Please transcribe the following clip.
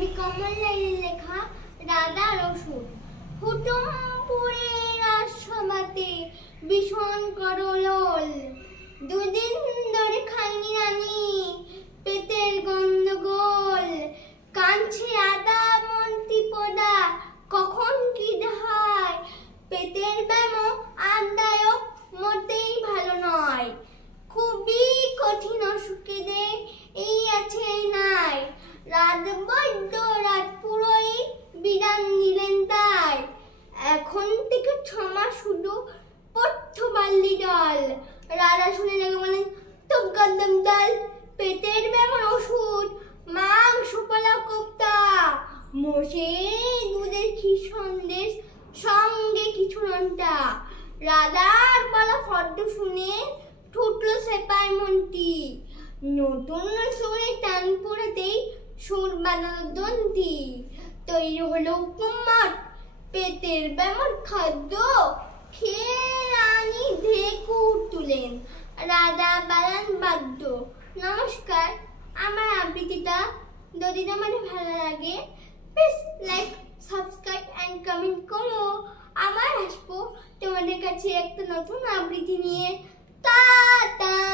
কবি কমলাইয়ের লেখা রাধার ওষুধ। হুটুমপুরে রাজসভাতে ভীষণ করলোল, দুদিন ধরে খাইনি রানী, পেটের গন্ডগোল। কাঁদছে রাধা মন্ত্রীপদা, কখন কি হয়, পেটের ব্যামো আদায়ক মোটেই ভালো নয়। খুবই কঠিন অসুখে দে এই আছে নাই, রাত বড্ড রাত পুরোহিত বিধান দিলেন তাই। এখন থেকে 6 মাস শুধু পথ্য বাল্লি জল। রাধা শুনে লাগে বলেন তো গদম ডাল, পেটের ব্যামোর ওষুধ, মাংস পোলাও কোপ্তা, মোষে দুধের ক্ষীর সন্দেশ, সঙ্গে কিছু নোনতা। রাধার বলা ফর্দ শুনে ঠুটলো সেপাই মন্ত্রী, নতুন সুরে টান পড়েতেই সুর বানালো দন্তি। তৈরি হলো উপমাট, পেটের ব্যামোর খাদ্য, খেয়ে রানী ঢেকুর তুলেন, রাধা বালান বাদ্য। নমস্কার, আমার আবৃত্তিটা যদি তোমাদের ভালো লাগে please like, subscribe and comment করো। আবার আসবো তোমাদের কাছে একটা নতুন আবৃত্তি নিয়ে। টাটা।